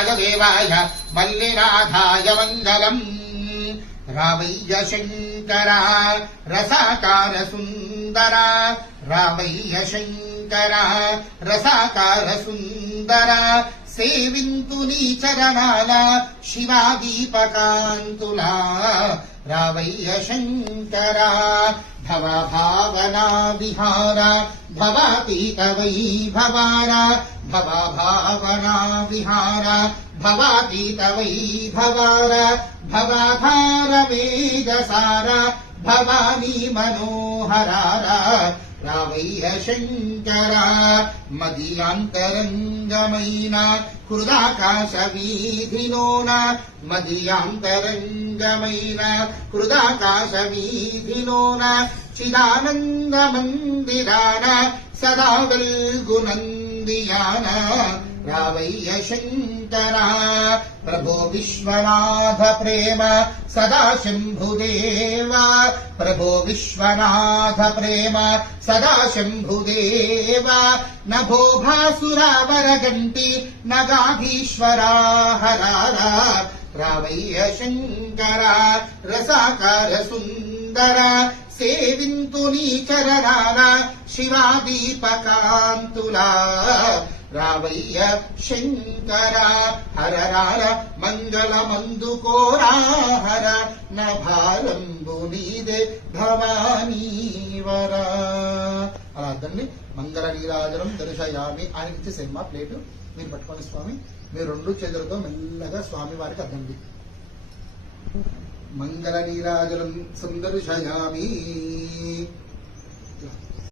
देवाय मल्लिनाथाय मङ्गलम्। रामय्य शङ्करा रसाकार सुन्दरा, रामय्य शङ्करा रसाकार सुन्दरा, सेविन्तु नी चरणाला शिवादीपकान्तुला। रामय्य शङ्करा भव भावना विहारा, भवातीत वैभवारा, भव भावना विहारा, भवातीत वैभवारा, भवाधार वेदसारा, भवानी मनोहरारा। रामय्य शङ्करा मदीयान्तरङ्गमयिना हृदाकाश वीधिनोना, मदीयान्तरङ्गमयिना हृदाकाश वीधिनोना, चिदानन्द मन्दिरान सदा वेल्गुनन्दियान। रामय्य शङ्करा प्रभो विश्वनाथ प्रेम सदा शम्भुदेवा, प्रभो विश्वनाथ प्रेम सदा शम्भुदेवा। नभो भासुरावरगण्टि नगाधीश्वरा हरारा। रामय्य शङ्करा रसाकार सुन्दरा, सेविन्तु नी चरणाला शिवादीपकान्तुला। रामय्य शङ्करा हररार मङ्गलमन्दुकोरा, हर न भारंबु नीदे भवानीवरा। అలా అద్దండి. మంగళ నీరాజనం దర్శయామి. ఆయనకి ఇచ్చేసేమ్మా ప్లేటు మీరు పట్టుకోండి స్వామి. మీరు రెండు చేతులతో మెల్లగా స్వామి వారికి అద్దండి. మంగళ నీరాజనం సుందర్శయామి.